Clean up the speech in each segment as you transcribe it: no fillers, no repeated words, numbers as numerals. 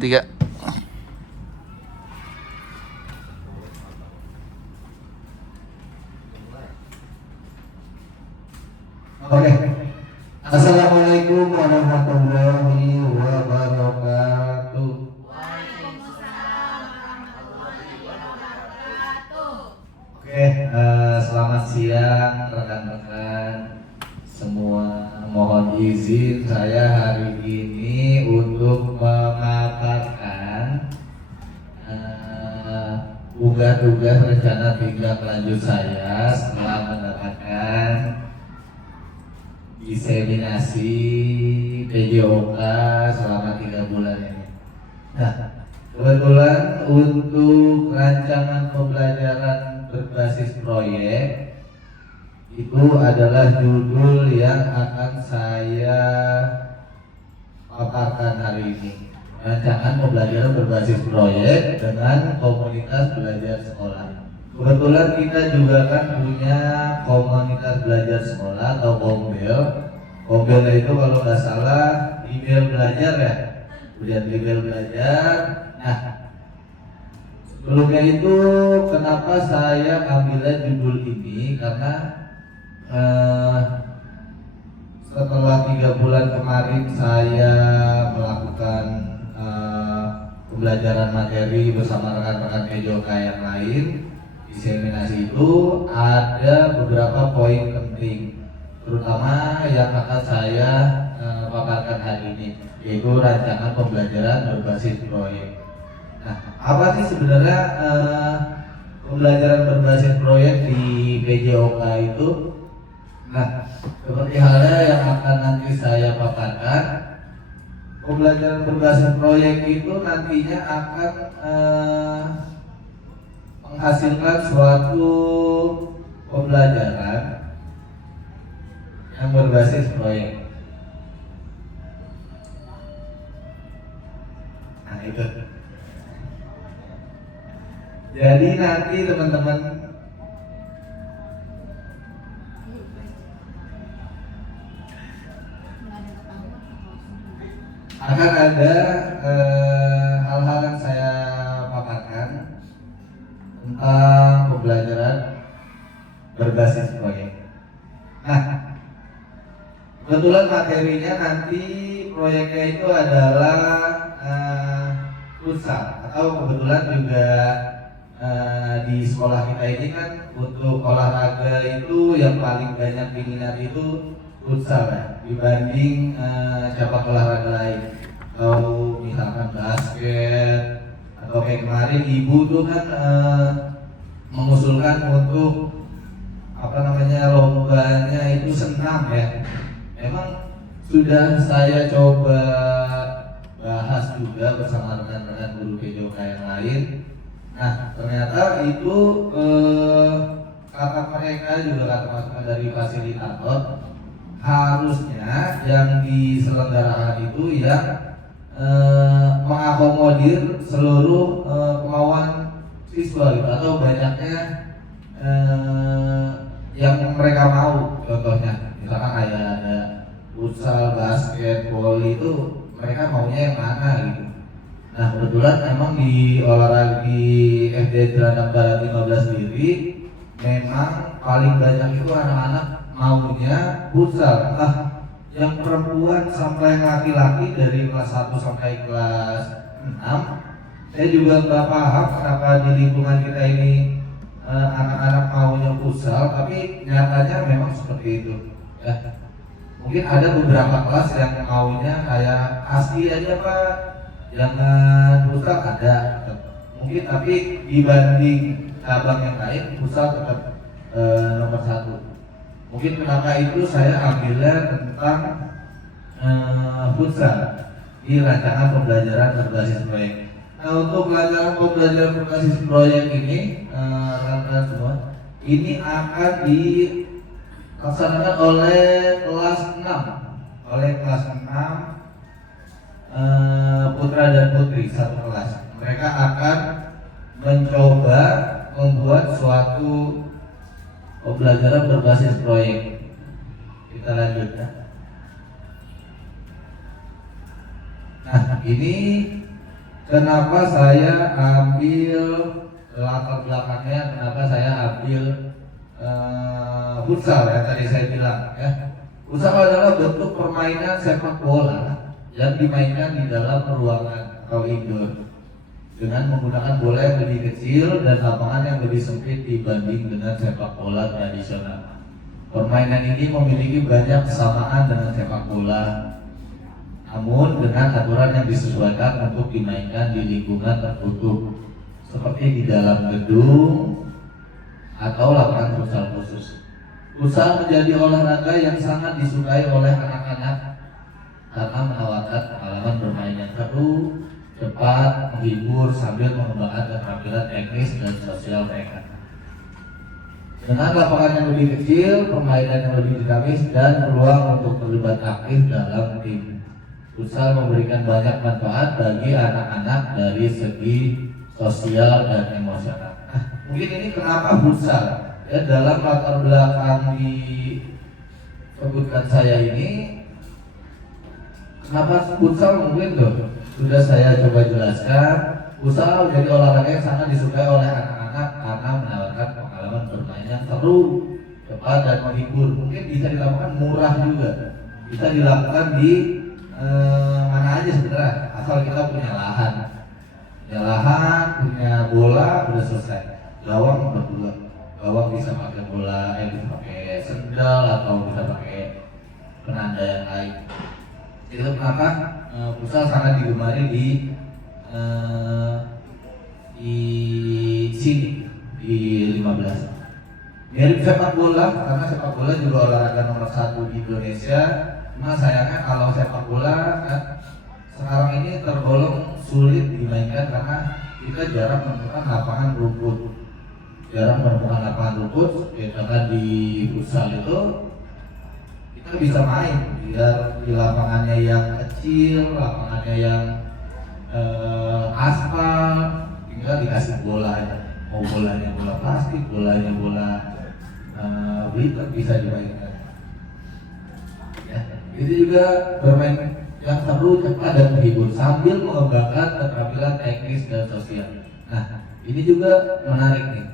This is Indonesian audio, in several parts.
Tiga. Oke. Assalamualaikum warahmatullahi wabarakatuh. Oke, selamat siang rekan-rekan semua. Mohon izin saya hari ini untuk memaparkan tugas rencana tindak lanjut saya setelah mendapatkan diseminasi PJOK selama 3 bulan ini. Nah, kebetulan untuk rancangan pembelajaran berbasis proyek itu adalah judul yang akan saya paparkan hari ini. Rancangan pembelajaran berbasis proyek dengan komunitas belajar sekolah. Kebetulan kita juga kan punya komunitas belajar sekolah atau Kombel. Kombel itu kalau nggak salah email belajar ya, kemudian email belajar. Nah, sebelumnya itu kenapa saya ambilnya judul ini karena setelah 3 bulan kemarin saya melakukan pembelajaran materi bersama rekan-rekan PJOK yang lain. Diseminasi itu ada beberapa poin penting, terutama yang akan saya paparkan hari ini, yaitu rancangan pembelajaran berbasis proyek. Nah, apa sih sebenarnya pembelajaran berbasis proyek di PJOK itu? Nah, seperti halnya yang akan nanti saya paparkan, pembelajaran berbasis proyek itu nantinya akan menghasilkan suatu pembelajaran yang berbasis proyek. Nah, itu. Jadi nanti teman-teman akan ada hal-hal yang saya paparkan tentang pembelajaran berbasis proyek. Nah, kebetulan materinya nanti proyeknya itu adalah futsal, atau kebetulan juga di sekolah kita ini kan untuk olahraga itu yang paling banyak diminati itu futsal ya, dibanding cabang olahraga lain. Atau misalkan basket, atau kayak kemarin ibu tuh kan mengusulkan untuk lombanya itu senam ya. Memang sudah saya coba bahas juga bersama rekan-rekan guru PJOK yang lain. Nah, ternyata itu kata mereka juga kata masukan dari fasilitator, harusnya yang diselenggarakan itu yang mengakomodir seluruh kemauan siswa gitu, atau banyaknya yang mereka mau. Contohnya misalkan ada futsal, basket, voli, itu mereka maunya yang mana gitu. Nah, kebetulan emang di olahraga di SD Cilandak Barat 15 sendiri memang paling banyak itu anak-anak maunya futsal. Nah, yang perempuan sampai laki-laki dari kelas 1 sampai kelas 6, saya juga nggak paham kenapa di lingkungan kita ini anak-anak maunya futsal, tapi nyatanya memang seperti itu ya. Mungkin ada beberapa kelas yang maunya kayak asli aja Pak, jangan futsal ada mungkin, tapi dibanding cabang yang lain futsal tetap nomor 1. Mungkin kenapa itu saya ambilnya tentang futsal di rancangan pembelajaran berbasis proyek. Nah, untuk rancangan pembelajaran berbasis proyek ini rekan-rekan semua, ini akan dilaksanakan oleh kelas 6 putra dan putri satu kelas. Mereka akan mencoba membuat suatu pembelajaran berbasis proyek. Kita lanjut ya. Nah, ini kenapa saya ambil latar belakangnya, kenapa saya ambil futsal ya tadi saya bilang ya. Futsal adalah bentuk permainan sepak bola yang dimainkan di dalam ruangan atau indoor dengan menggunakan bola yang lebih kecil dan lapangan yang lebih sempit dibanding dengan sepak bola tradisional. Permainan ini memiliki banyak kesamaan dengan sepak bola, namun dengan aturan yang disesuaikan untuk dimainkan di lingkungan tertutup seperti di dalam gedung atau lapangan futsal khusus. Futsal menjadi olahraga yang sangat disukai oleh anak-anak karena menawarkan pengalaman bermain yang seru, cepat, menghibur sambil mengembangkan keterampilan teknis dan sosial mereka. Dengan lapangan yang lebih kecil, permainan yang lebih dinamis, dan peluang untuk terlibat aktif dalam tim, futsal memberikan banyak manfaat bagi anak-anak dari segi sosial dan emosional. Nah, mungkin ini kenapa futsal? Ya, dalam latar belakang disebutkan saya ini, kenapa futsal mungkin tuh sudah saya coba jelaskan. Futsal menjadi olahraga yang sangat disukai oleh anak-anak karena menawarkan pengalaman bermain yang seru, cepat dan menghibur. Mungkin bisa dilakukan murah juga, bisa dilakukan di mana aja sebenarnya, asal kita punya lahan, punya bola, udah selesai. Gawang berdua, gawang bisa pakai bola, bisa pakai sendal atau bisa pakai penanda yang lain. Itu kenapa futsal sangat digemari di sini di 15. Mirip sepak bola karena sepak bola juga olahraga nomor 1 di Indonesia. Cuma sayangnya kalau sepak bola sekarang ini tergolong sulit dimainkan karena kita jarang menemukan lapangan rumput. Sedangkan di futsal itu kita bisa main di lapangannya yang kecil, lapangannya yang aspal, tinggal dikasih bola aja. Mau bolanya bola plastik, bolanya bola glitter bisa dimainkan. Ya, itu juga bermain yang seru, cepat dan menghibur sambil mengembangkan keterampilan teknis dan sosial. Nah, ini juga menarik nih.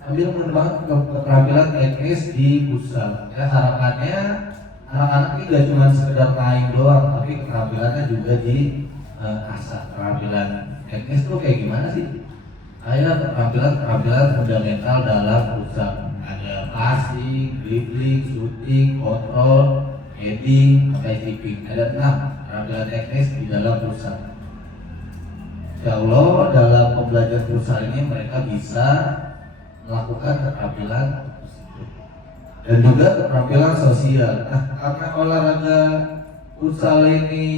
Sambil mengembangkan keterampilan teknis di futsal. Ya, harapannya anak-anak ini gak cuma sekedar main doang, tapi keterampilannya juga di asah. Keterampilan teknis tuh kayak gimana sih? Ada keterampilan fundamental dalam futsal. Ada passing, dribbling, shooting, kontrol, heading, sampai tipping. Ada 6 keterampilan teknis di dalam futsal. Insya Allah dalam pembelajaran futsal ini mereka bisa melakukan keterampilan dan juga keterampilan sosial. Nah, karena olahraga futsal ini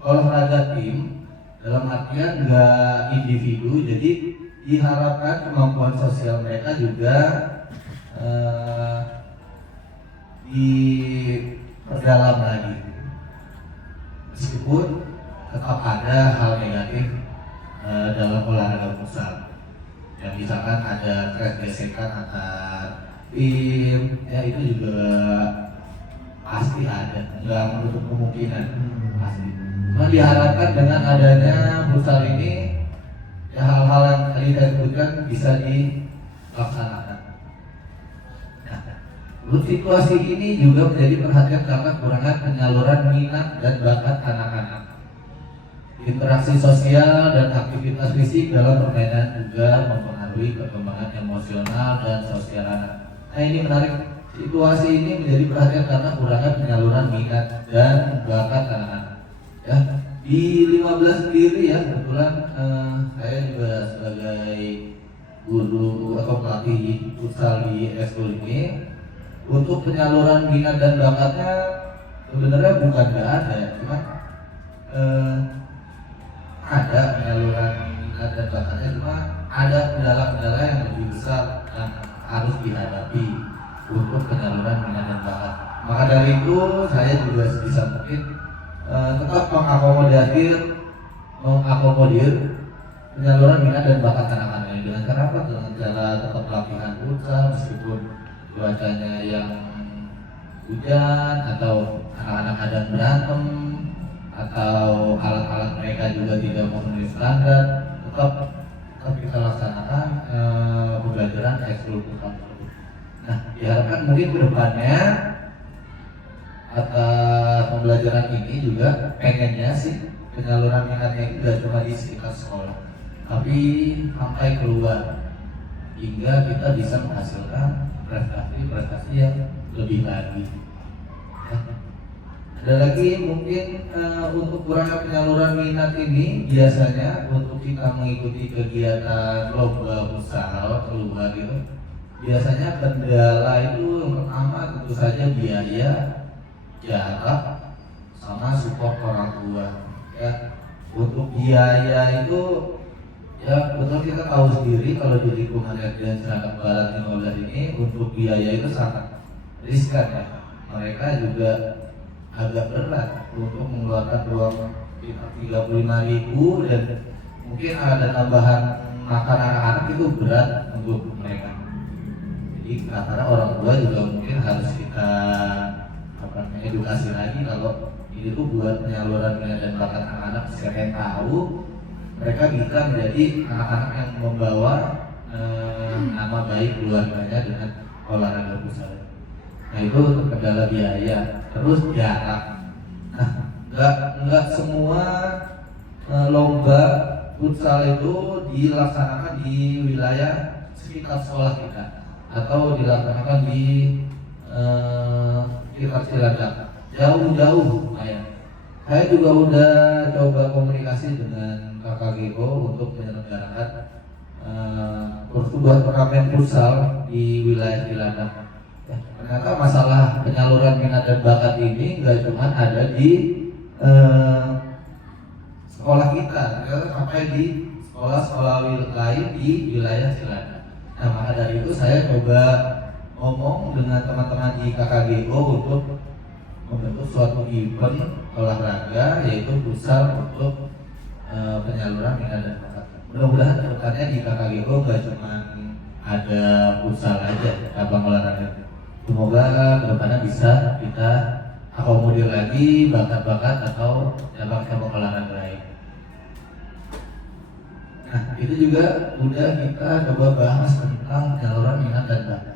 olahraga tim, dalam artian nggak individu, jadi diharapkan kemampuan sosial mereka juga diperdalam lagi. Meskipun tetap ada hal negatif dalam olahraga futsal. Yang misalkan ada gesekan antar tim, ya itu juga pasti ada, nggak menutup kemungkinan, pasti. Cuma diharapkan dengan adanya futsal ini, ya hal-hal yang tadi saya sebutkan bisa dilaksanakan. Nah, situasi ini juga menjadi perhatian karena kurangan penyaluran minat dan bakat anak-anak. Interaksi sosial dan aktivitas fisik dalam permainan juga mempengaruhi perkembangan emosional dan sosial anak. Nah, ini menarik. Situasi ini menjadi perhatian karena kurangan penyaluran minat dan bakat anak-anak. Ya, di 15 sendiri ya, kebetulan saya juga sebagai guru atau pelatih futsal di eskul ini, untuk penyaluran minat dan bakatnya sebenarnya bukan nggak ada, cuma ada penyaluran minat dan bakatnya, cuma ada kendala-kendala yang lebih besar yang harus dihadapi untuk penyaluran minat dan bakat. Maka dari itu saya juga sebisa mungkin tetap mengakomodir penyaluran minat dan bakat anak-anak ini dengan cara apa? Dengan cara tetap latihan futsal meskipun cuacanya yang hujan atau anak-anak kadang berantem, atau alat-alat mereka juga tidak memenuhi standar, tetap kita laksanakan pembelajaran ekskul futsal. Nah, diharapkan mungkin kedepannya atas pembelajaran ini juga pengennya sih penyaluran minatnya itu tidak cuma di sekitar sekolah, tapi sampai keluar hingga kita bisa menghasilkan prestasi yang lebih lagi. Ada lagi mungkin untuk kurangnya penyaluran minat ini biasanya untuk kita mengikuti kegiatan lomba futsal keluar gitu. Biasanya kendala itu yang pertama tentu saja biaya, jarak, sama support orang tua. Ya, untuk biaya itu ya betul kita tahu sendiri kalau di lingkungan RDN Cilacap Barat 15 ini untuk biaya itu sangat riskan ya. Mereka juga agak berat untuk mengeluarkan uang 35.000 dan mungkin ada tambahan makan anak-anak itu berat untuk mereka. Jadi karena orang tua juga mungkin harus kita edukasi lagi kalau ini tuh buat penyaluran minat dan bakat anak-anak. Siapa yang tahu mereka bisa menjadi anak-anak yang membawa nama baik keluarganya dengan olahraga futsal. Nah itu terkendala biaya, terus jarak. Nah nggak semua lomba futsal itu dilaksanakan di wilayah sekitar sekolah kita atau dilaksanakan di sekitar Cilacap, jauh-jauh lumayan. Saya juga udah coba komunikasi dengan KKGO untuk menyelenggarakan sebuah turnamen futsal di wilayah Cilacap. Ternyata masalah penyaluran minat dan bakat ini nggak cuma ada di sekolah kita, ternyata sampai di sekolah-sekolah lain di wilayah Cilacap. Nah maka dari itu saya coba ngomong dengan teman-teman di KKGO untuk membentuk suatu event olahraga yaitu futsal untuk penyaluran minat dan bakat. Mudah-mudahan kedepannya di KKGO nggak cuma ada futsal aja cabang olahraga. Semoga kedepannya bisa kita akomodir lagi bakat-bakat atau cabang-cabang olahraga lain. Nah itu juga udah kita coba bahas tentang penyaluran minat dan bakat.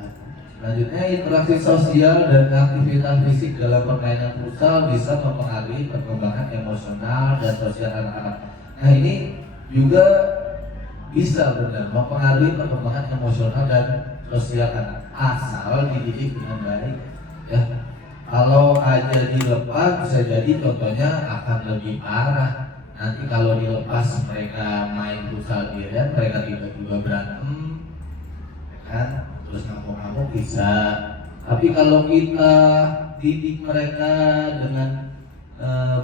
Selanjutnya interaksi sosial dan aktivitas fisik dalam permainan futsal bisa mempengaruhi perkembangan emosional dan sosial anak-anak. Nah ini juga bisa benar mempengaruhi perkembangan emosional dan sosial anak asal dididik dengan baik ya. Kalau aja dilepas bisa jadi contohnya akan lebih parah. Nanti kalau dilepas mereka main futsal dia mereka tiba-tiba berantem kan, terus ngamuk-ngamuk bisa. Tapi kalau kita didik mereka dengan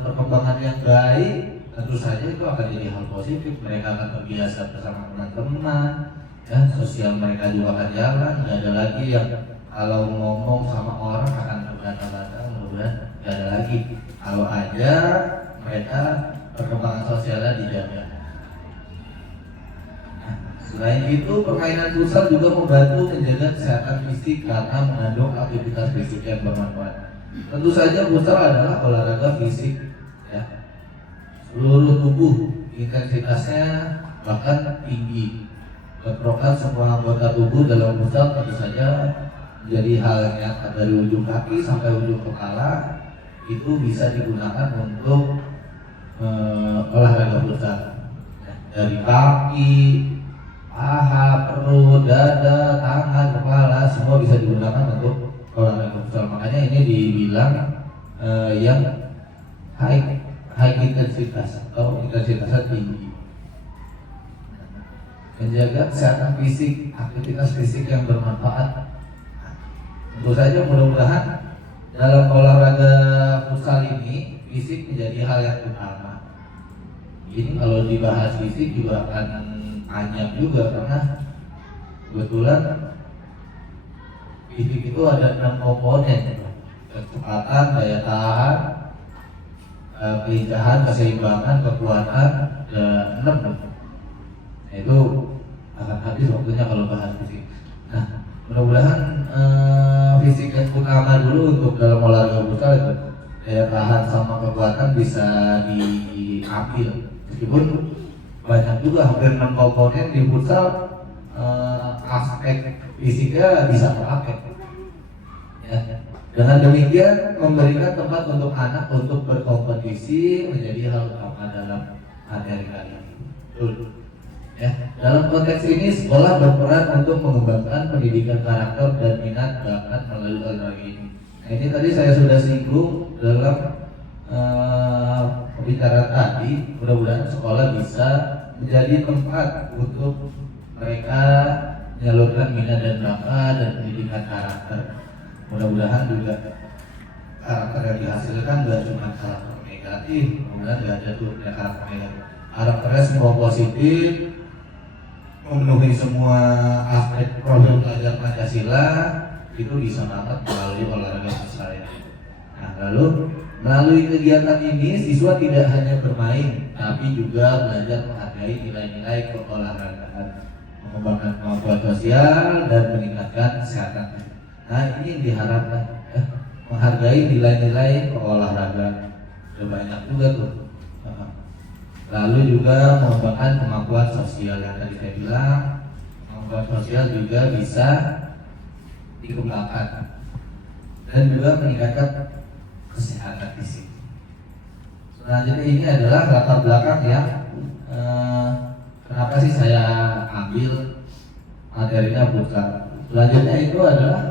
perkembangan yang baik, tentu saja itu akan jadi hal positif. Mereka akan terbiasa bersama teman-teman ya, sosial mereka juga akan jalan. Nggak ada lagi yang kalau ngomong sama orang akan terbata-bata. Mudah-mudahan nggak ada lagi. Kalau aja mereka perkembangan sosialnya dijaga. Nah, selain itu permainan futsal juga membantu menjaga kesehatan fisik karena mengandung aktivitas fisik yang bermanfaat. Tentu saja futsal adalah olahraga fisik ya. Seluruh tubuh intensitasnya bahkan tinggi. Bentrokan semua anggota tubuh dalam futsal tentu saja menjadi hal yang nyata. Dari ujung kaki sampai ujung kepala itu bisa digunakan untuk olahraga futsal. Dari kaki, paha, perut, dada, tangan, kepala semua bisa digunakan untuk olahraga futsal. Makanya ini dibilang yang high intensitas atau intensitasnya tinggi. Menjaga kesehatan fisik, aktivitas fisik yang bermanfaat. Tentu saja mudah-mudahan dalam olahraga futsal ini fisik menjadi hal yang utama. Ini kalau dibahas fisik juga akan panjang juga karena kebetulan fisik itu ada 6 komponen: kecepatan, daya tahan, kelincahan, keseimbangan, kekuatan, dan 6. Itu akan habis waktunya kalau bahas fisik. Nah, mudah-mudahan fisik yang utama dulu untuk dalam olahraga futsal itu daya tahan sama kekuatan bisa diambil. Meskipun banyak juga hampir 6 komponen di futsal, aspek fisiknya bisa terpakai. Ya. Dengan demikian memberikan tempat untuk anak untuk berkompetisi menjadi hal utama dalam materi kali ini. Ya. Dalam konteks ini sekolah berperan untuk mengembangkan pendidikan karakter dan minat bakat melalui olahraga ini. Nah, ini tadi saya sudah singgung dalam pembicaraan tadi. Mudah-mudahan sekolah bisa menjadi tempat untuk mereka menyalurkan minat dan bakat dan pendidikan karakter. Mudah-mudahan juga karakter yang dihasilkan tidak cuma karakter negatif, mudah-mudahan tidak ada tuh karakter negatif. Karakternya semua positif, memenuhi semua aspek profil belajar Pancasila, itu bisa banget melalui olahraga futsal ini. Nah, lalu melalui kegiatan ini siswa tidak hanya bermain, tapi juga belajar menghargai nilai-nilai keolahragaan, mengembangkan kemampuan sosial dan meningkatkan kesehatan. Nah, ini yang diharapkan, menghargai nilai-nilai keolahragaan. Sudah banyak juga tuh. Lalu juga mengembangkan kemampuan sosial yang tadi saya bilang, kemampuan sosial juga bisa dikembangkan dan juga meningkatkan kesehatan fisik. Selanjutnya ini adalah latar belakang yang kenapa sih saya ambil materinya futsal. Selanjutnya itu adalah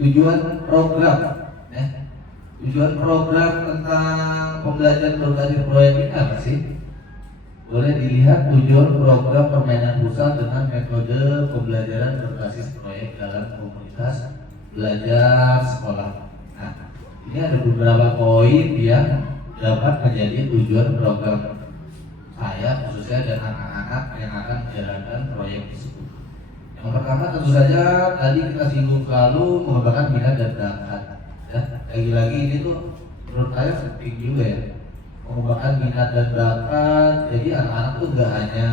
tujuan program, ya. Tujuan program tentang pembelajaran berbasis proyek ini apa sih? Boleh dilihat tujuan program permainan futsal dengan metode pembelajaran berbasis proyek dalam komunitas belajar sekolah. Nah, ini ada beberapa poin yang dapat menjadi tujuan program saya khususnya dan anak-anak yang akan menjalankan proyek tersebut. Yang pertama tentu saja tadi kita singgung selalu mengembangkan minat dan bakat. Ya, lagi-lagi ini tuh menurut saya penting juga ya. Mengembangkan minat dan bakat, jadi anak-anak tuh gak hanya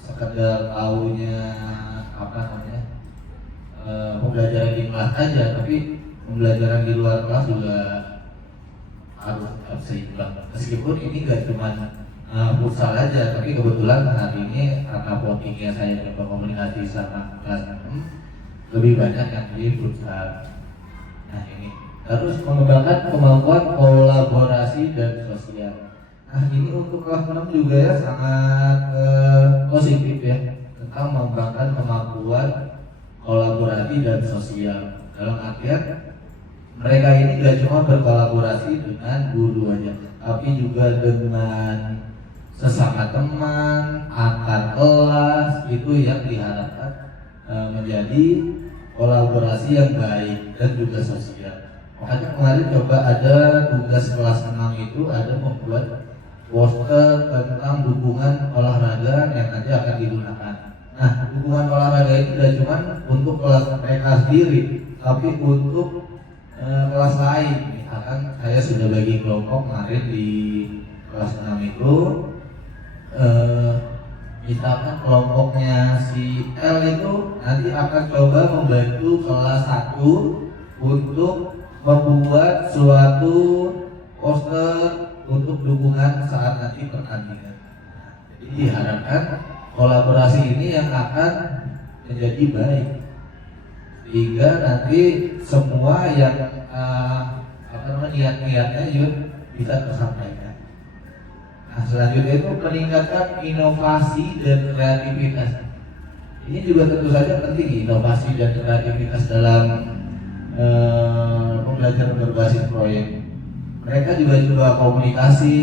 sekedar taunya pembelajaran di kelas aja, tapi pembelajaran di luar kelas juga harus seimbang. Meskipun ini gak cuma futsal aja, tapi kebetulan hari ini karena votingnya saya coba komunikasi sama kelas 6, lebih banyak yang di futsal. Nah ini terus mengembangkan kemampuan kolaborasi dan sosial. Nah ini untuk kelas 6 juga ya sangat positif ya, tentang mengembangkan kemampuan kolaborasi dan sosial. Dalam artian mereka ini gak cuma berkolaborasi dengan guru aja, tapi juga dengan sesama teman, antar kelas, itu yang diharapkan menjadi kolaborasi yang baik dan juga sosial. Makanya kemarin coba ada tugas kelas 6 itu ada membuat poster tentang dukungan olahraga yang nanti akan digunakan. Nah, dukungan olahraga itu tidak cuma untuk kelas mereka sendiri, tapi untuk kelas lain. Misalkan saya sudah bagi kelompok kemarin di kelas 6 itu, misalkan kelompoknya si L itu nanti akan coba membantu kelas 1 untuk membuat suatu poster untuk dukungan saat nanti pertandingan. Jadi diharapkan kolaborasi ini yang akan menjadi baik, sehingga nanti semua yang niat-niatnya juga bisa tersampaikan. Nah, selanjutnya itu meningkatkan inovasi dan kreativitas. Ini juga tentu saja penting, inovasi dan kreativitas dalam pembelajaran berbasis proyek. Mereka juga coba komunikasi,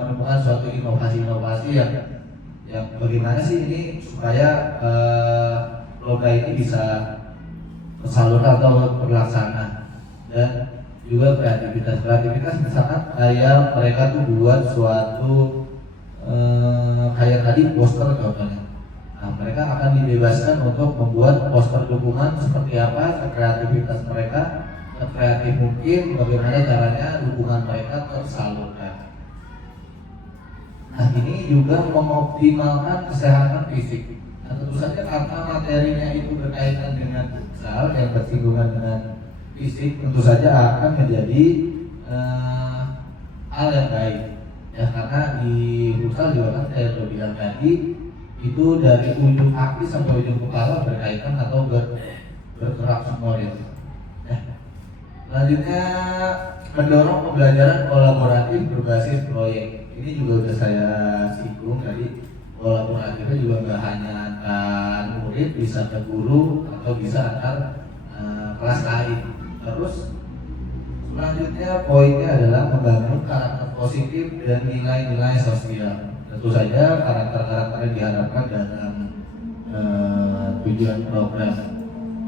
menemukan suatu inovasi-inovasi yang bagaimana sih ini supaya lomba ini bisa tersalurkan atau terlaksana. Dan juga kreativitas misalkan kayak mereka tuh buat suatu kayak tadi poster contohnya. Nah, mereka akan dibebaskan untuk membuat poster dukungan seperti apa, kreativitas mereka, kreatif mungkin, bagaimana caranya dukungan mereka tersalurkan. Nah, ini juga mengoptimalkan kesehatan fisik. Nah, tentu saja karena materinya itu berkaitan dengan futsal yang bersinggungan dengan fisik, tentu saja akan menjadi hal yang baik ya, karena di futsal juga kan saya sudah bilang tadi itu dari ujung kaki sampai ujung kepala berkaitan atau bergerak semua itu. Ya. Selanjutnya mendorong pembelajaran kolaboratif berbasis proyek. Ini juga sudah saya singgung tadi, kolaboratifnya juga nggak hanya antar murid, bisa ke guru atau bisa antar kelas lain. Terus selanjutnya poinnya adalah membangun karakter positif dan nilai-nilai sosial. Tentu saja karakter-karakter yang diharapkan dalam tujuan program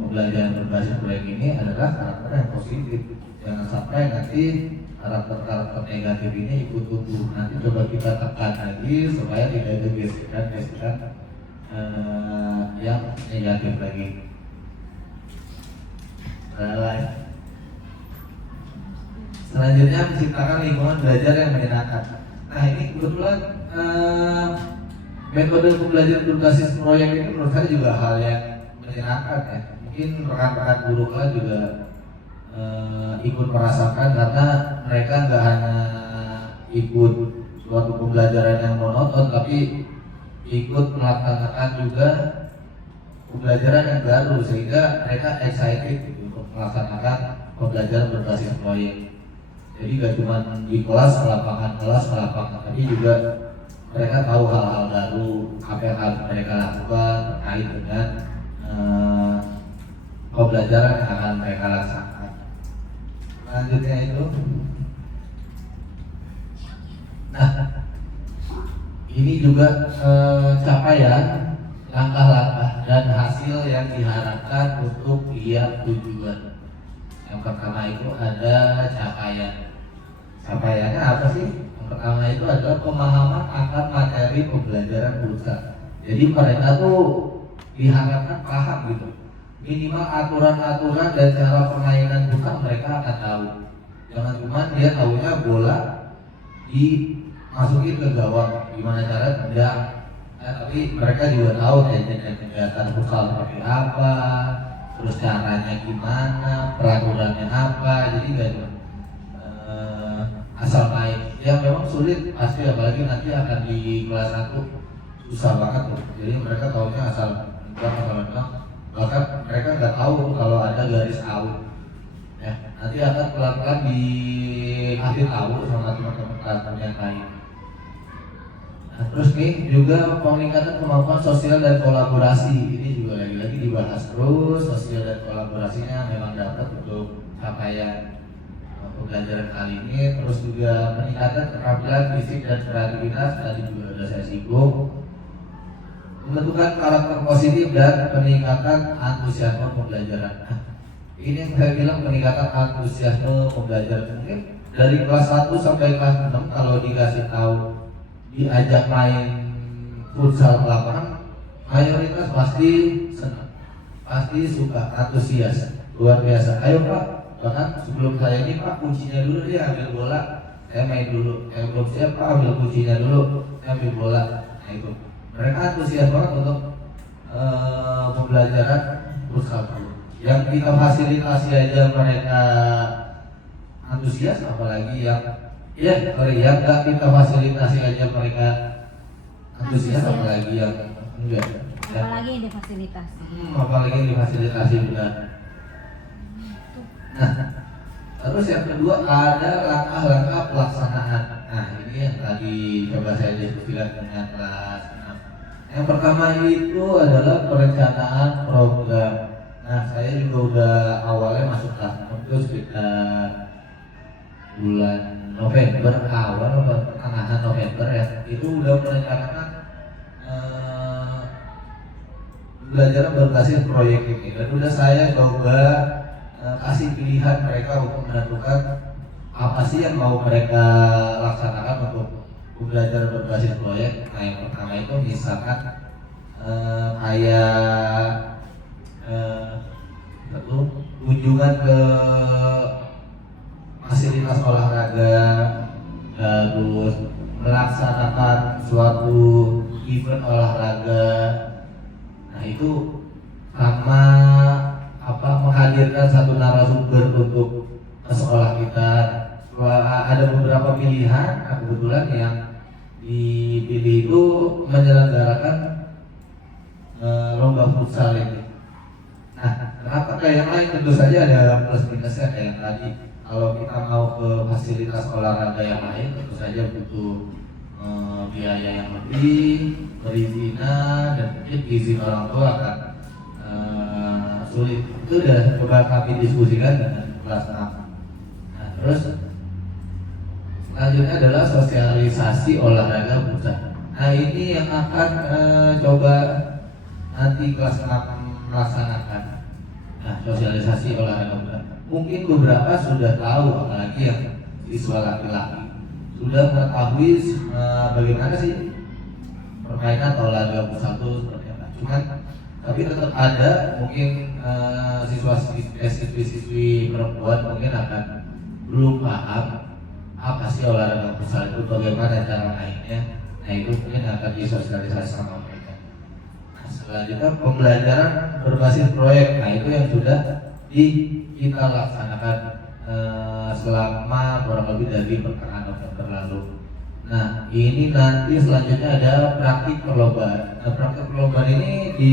pembelajaran berbasis proyek ini adalah karakter yang positif. Jangan sampai nanti karakter-karakter negatif ini ikut tumbuh. Nanti coba kita tekan lagi supaya tidak ada gesekan-gesekan yang negatif lagi. Selanjutnya menciptakan lingkungan belajar yang menyenangkan. Nah ini kebetulan metode pembelajaran berbasis proyek ini menurut saya juga hal yang menyenangkan ya. Mungkin rekan-rekan guru kelas juga ikut merasakan, karena mereka nggak hanya ikut suatu pembelajaran yang monoton, tapi ikut melaksanakan juga pembelajaran yang baru, sehingga mereka excited untuk melaksanakan pembelajaran berbasis proyek. Jadi gak cuma di kelas lapangan, tapi juga mereka tahu hal-hal baru, apa yang harus mereka lakukan terkait dengan pembelajaran yang akan mereka laksanakan. Selanjutnya itu, nah ini juga capaian, langkah-langkah dan hasil yang diharapkan untuk tiap tujuan. Yang pertama itu ada capaian. Capaiannya apa sih? Yang pertama itu adalah pemahaman akan materi pembelajaran futsal. Jadi mereka tuh diharapkan paham gitu. Minimal aturan-aturan dan cara permainan futsal mereka akan tahu. Jangan cuma dia tahunya bola dimasukin ke gawang, gimana cara tendang. Tapi mereka juga tahu kegiatan futsal seperti apa, terus caranya gimana, peraturannya apa. Jadi gak cuma asal main. Ya memang sulit pasti, apalagi nanti akan di kelas 1 susah banget tuh. Jadi mereka tahunya asal nendang. Bahkan mereka nggak tahu kalau ada garis out. Ya, nanti akan pelan-pelan dikasih tahu sama teman-teman yang lain. Nah, terus nih juga peningkatan kemampuan sosial dan kolaborasi. Ini juga lagi-lagi dibahas terus. Sosial dan kolaborasinya memang dapat untuk capaian pembelajaran kali ini. Terus juga meningkatkan keterampilan fisik dan kreativitas, tadi juga sudah saya singgung. Membentukkan karakter positif dan peningkatan antusiasme pembelajaran. Nah, ini yang saya bilang peningkatan antusiasme pembelajaran. Mungkin dari kelas 1 sampai kelas 6 kalau dikasih tahu, diajak main futsal ke lapangan, mayoritas pasti senang, pasti suka, antusias, luar biasa. Ayo Pak, bahkan sebelum saya ini Pak, kuncinya dulu, dia ambil bola, saya main dulu. Belum siap Pak, ambil kuncinya dulu, saya ambil bola. Nah itu, mereka antusias banget untuk pembelajaran futsal. Yang kita fasilitasi aja mereka antusias, apalagi yang yang gak kita fasilitasi aja mereka antusias, apalagi yang enggak. Apalagi yang difasilitasi. Apalagi yang difasilitasi juga. Nah, terus yang kedua ada langkah-langkah pelaksanaan. Nah, ini yang tadi coba saya diskusikan dengan kelas 6. Yang pertama itu adalah perencanaan program. Nah, saya juga udah awalnya masuk kelas 6 itu sekitar bulan November, awal atau pertengahan November ya, itu udah merencanakan belajar berbasis proyek ini. Dan udah saya coba kasih pilihan mereka untuk menentukan apa sih yang mau mereka laksanakan untuk belajar berbasis proyek. Nah yang pertama itu misalkan kayak kunjungan ke fasilitas olahraga, terus melaksanakan suatu event olahraga. Nah itu sama menghadirkan satu narasumber untuk sekolah kita, ada beberapa pilihan. Nah, kebetulan yang dipilih itu menyelenggarakan lomba futsal ini. Nah, kenapa kayak yang lain? Tentu saja ada plus minusnya kayak yang tadi. Kalau kita mau ke fasilitas olahraga yang lain, tentu saja butuh biaya yang lebih, perizinan, dan mungkin izin orang tua akan sulit. Itu udah coba kami diskusikan dengan kelas 6. Nah, terus selanjutnya adalah sosialisasi olahraga futsal. Nah, ini yang akan coba nanti kelas 6 melaksanakan. Nah, sosialisasi olahraga futsal. Mungkin beberapa sudah tahu, apalagi yang siswa laki-laki sudah mengetahui bagaimana sih permainan olahraga futsal itu seperti apa. Cuman tapi tetap ada mungkin siswa-siswi perempuan mungkin akan belum paham apa sih olahraga futsal itu, bagaimana cara mainnya. Nah, itu mungkin akan disosialisasi sama mereka. Nah, selanjutnya pembelajaran berbasis proyek. Nah, itu yang sudah kita laksanakan selama kurang lebih dari pertengahan November lalu. Nah, ini nanti selanjutnya ada praktik perlombaan. Nah, praktik perlombaan ini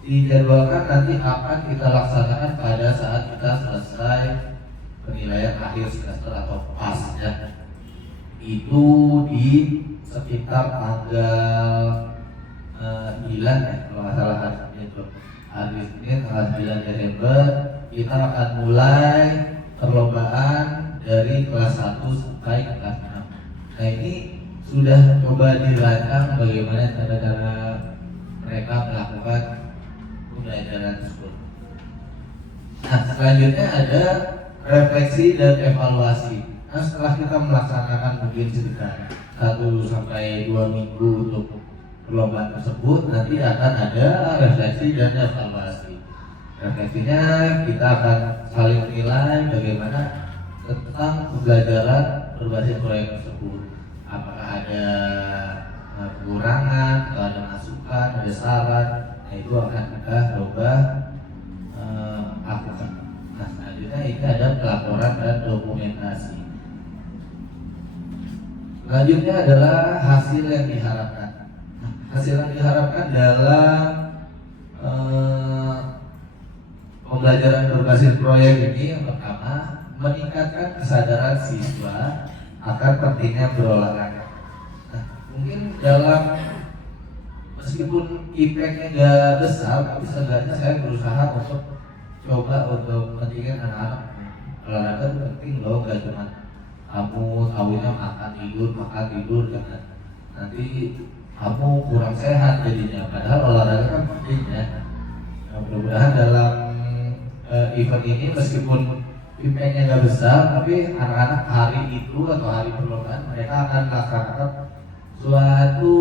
dijadwalkan nanti akan kita laksanakan pada saat kita selesai penilaian akhir semester atau PAS ya. Itu di sekitar tanggal 9 ya, kalau nggak salah hari Senin tanggal 9 Desember kita akan mulai perlombaan dari kelas 1 sampai kelas 6. Nah, ini sudah coba dirancang bagaimana cara-cara mereka melakukan pembelajaran tersebut. Nah, selanjutnya ada refleksi dan evaluasi. Nah, setelah kita melaksanakan mungkin sekitar 1 sampai 2 minggu untuk perlombaan tersebut, nanti akan ada refleksi dan evaluasi. Refleksinya kita akan saling menilai bagaimana tentang pembelajaran berbasis proyek tersebut. Apakah ada kekurangan, atau ada masukan, ada saran. Nah, itu akan kita coba lakukan. Nah, selanjutnya ini ada pelaporan dan dokumentasi. Selanjutnya adalah hasil yang diharapkan. Nah, hasil yang diharapkan dalam pembelajaran berbasis proyek ini yang pertama meningkatkan kesadaran siswa akan pentingnya berolahraga. Nah, mungkin dalam meskipun impactnya nggak besar, tapi seenggaknya saya berusaha untuk coba untuk pentingin anak-anak olahraga itu penting loh, nggak cuma kamu tahunya makan tidur, jangan nanti kamu kurang sehat jadinya. Padahal olahraga kan penting ya. Nah, mudah-mudahan dalam event ini meskipun impactnya nggak besar, tapi anak-anak hari itu atau hari perlombaan mereka akan melaksanakan suatu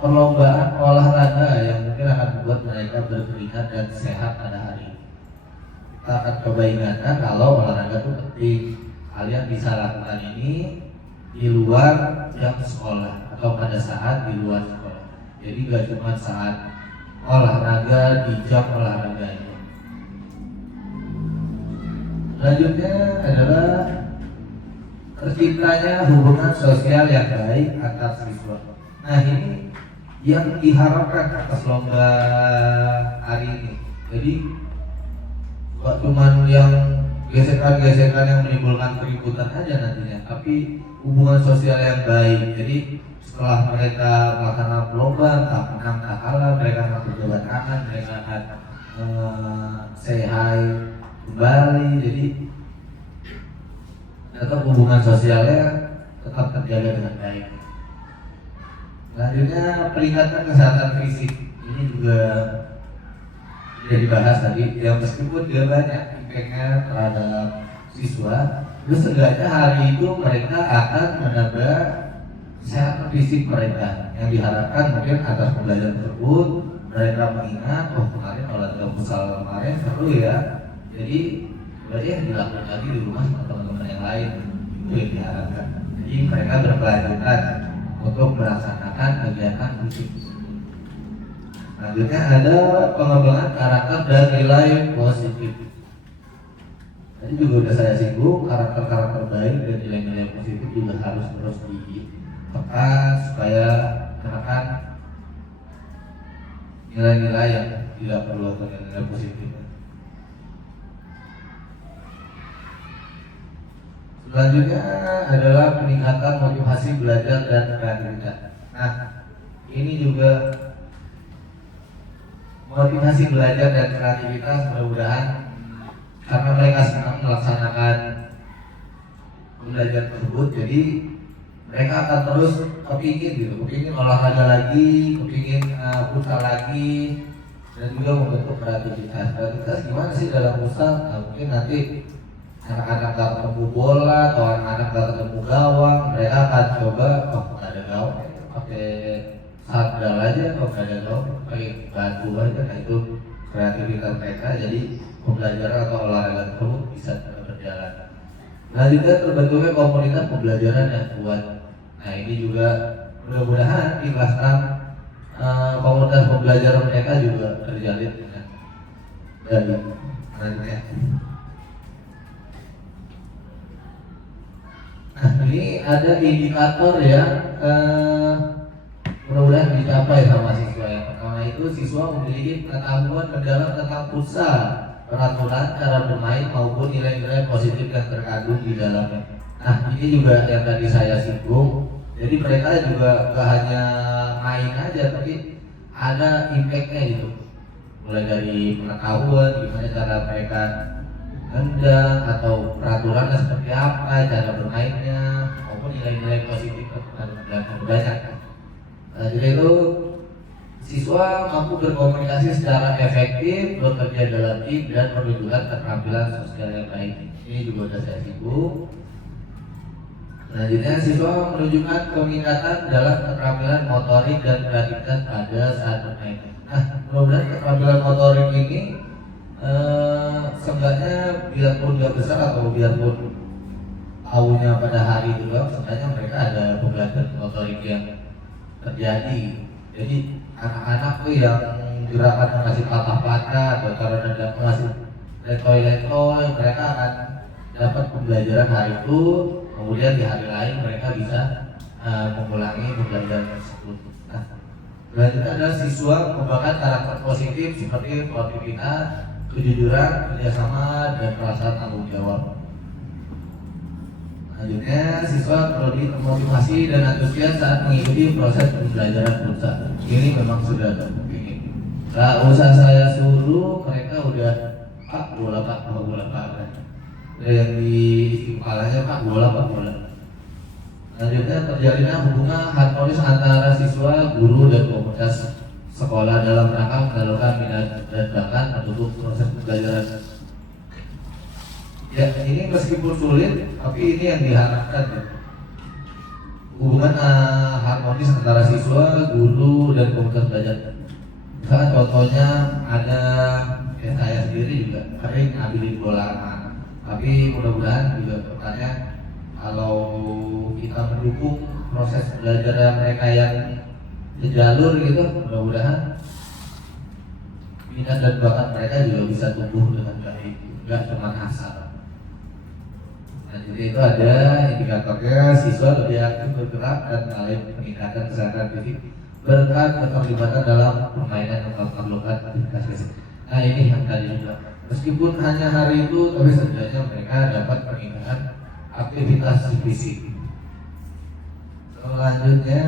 perlombaan olahraga yang mungkin akan membuat mereka berkeringat dan sehat pada hari ini. Kita akan coba ingatkan kalau olahraga itu penting. Kalian bisa lakukan ini di luar jam sekolah atau pada saat di luar sekolah. Jadi gak cuma saat olahraga di jam olahraga ini. Selanjutnya adalah terciptanya hubungan sosial yang baik antar siswa. Nah, ini yang diharapkan atas lomba hari ini. Jadi bukan cuma yang gesekan-gesekan yang menimbulkan keributan aja nantinya, tapi hubungan sosial yang baik. Jadi setelah mereka melaksanakan lomba, tak menang tak kalah, mereka akan berjabat tangan, mereka akan say hi kembali. Jadi tetap hubungan sosialnya tetap terjaga dengan baik. Selanjutnya peningkatan kesehatan fisik. Ini juga sudah dibahas tadi. Ya, meskipun dia banyak impactnya terhadap siswa, terus setidaknya hari itu mereka akan menambah kesehatan fisik mereka. Yang diharapkan mungkin atas pembelajaran tersebut mereka mengingat, oh kemarin olahraga futsal kemarin seru ya. Jadi berarti yang dilakukan lagi di rumah sama teman-teman yang lain. Itu yang diharapkan. Jadi mereka berkelanjutan untuk melaksanakan kegiatan fisik. Selanjutnya ada pengembangan karakter dan nilai positif. Tadi juga udah saya singgung, karakter-karakter baik dan nilai-nilai positif juga harus terus ditekan supaya menekan nilai-nilai yang tidak perlu atau nilai-nilai positif. Selanjutnya adalah peningkatan motivasi belajar dan kreativitas. Nah, ini juga motivasi belajar dan kreativitas mudah-mudahan karena mereka senang melaksanakan pembelajaran tersebut, jadi mereka akan terus kepingin olahraga lagi, kepingin futsal lagi, dan juga membentuk kreativitas. Kreativitas gimana sih dalam futsal? Nah, mungkin nanti anak-anak gak ketemu bola atau anak-anak gak ketemu gawang, mereka akan coba, nggak ada gawang, pakai sandal aja, kalau nggak ada gawang pakai batu aja. Nah, itu kreativitas mereka, jadi pembelajaran atau olahraga tersebut bisa berjalan. Nah, juga terbentuknya komunitas pembelajaran yang kuat. Nah, ini juga mudah-mudahan di kelas 6 komunitas pembelajaran mereka juga terjalin dengan baik. Nah, ini ada indikator yang mudah-mudahan dicapai sama siswa. Yang pertama itu siswa memiliki pengetahuan mendalam tentang futsal, peraturan, cara bermain maupun nilai-nilai positif yang terkandung di dalamnya. Nah, ini juga yang tadi saya singgung. Jadi mereka juga gak hanya main aja, tapi ada impactnya gitu. Mulai dari pengetahuan, gimana cara mereka nendang atau peraturannya seperti apa, cara bermainnya, maupun nilai-nilai positif dan banyak. Jadi itu siswa mampu berkomunikasi secara efektif, bekerja dalam tim, dan menunjukkan keterampilan sosial yang baik. Ini juga sudah saya singgung. Selanjutnya siswa menunjukkan peningkatan dalam keterampilan motorik dan kreativitas pada saat bermain. Nah, mudah-mudahan keterampilan motorik ini seenggaknya biarpun nggak besar atau biarpun tahunya pada hari itu doang, seenggaknya mereka ada pembelajaran motorik yang terjadi. Jadi anak-anak tuh yang gerakan mengasih patah-patah atau cara nendang mengasih letoy-letoy, mereka akan dapat pembelajaran hari itu, kemudian di hari lain mereka bisa mengulangi pembelajaran tersebut. Nah, selanjutnya adalah siswa mengembangkan karakter positif seperti sportivitas, kejujuran, kerjasama, dan perasaan tanggung jawab. Selanjutnya, siswa perlu termotivasi dan antusias saat mengikuti proses pembelajaran futsal. Ini memang sudah terbukti. Gak usah saya suruh, mereka udah pak bola. Yang di kepalanya pak bola. Selanjutnya, terjalinnya hubungan harmonis antara siswa, guru, dan komunitas sekolah dalam rangka mendalurkan minat dan bakat untuk proses pembelajaran. Ya, ini meskipun sulit, tapi ini yang diharapkan. Hubungan harmonis antara siswa, guru, dan komunitas belajar. Misalkan contohnya ada saya sendiri juga sering ngambilin bola anak, tapi mudah-mudahan juga bertanya kalau kita mendukung proses belajar mereka yang jalur gitu, mudah-mudahan minat dan bakat mereka juga bisa tumbuh dengan baik, nggak cuma asal. Nah, jadi itu ada indikatornya, siswa lebih aktif bergerak dan mengalami peningkatan kesehatan fisik berkat keterlibatan dalam permainan yang memerlukan aktivitas fisik. Nah, ini yang tadi juga, meskipun hanya hari itu, tapi setidaknya mereka dapat peningkatan aktivitas fisik. Selanjutnya,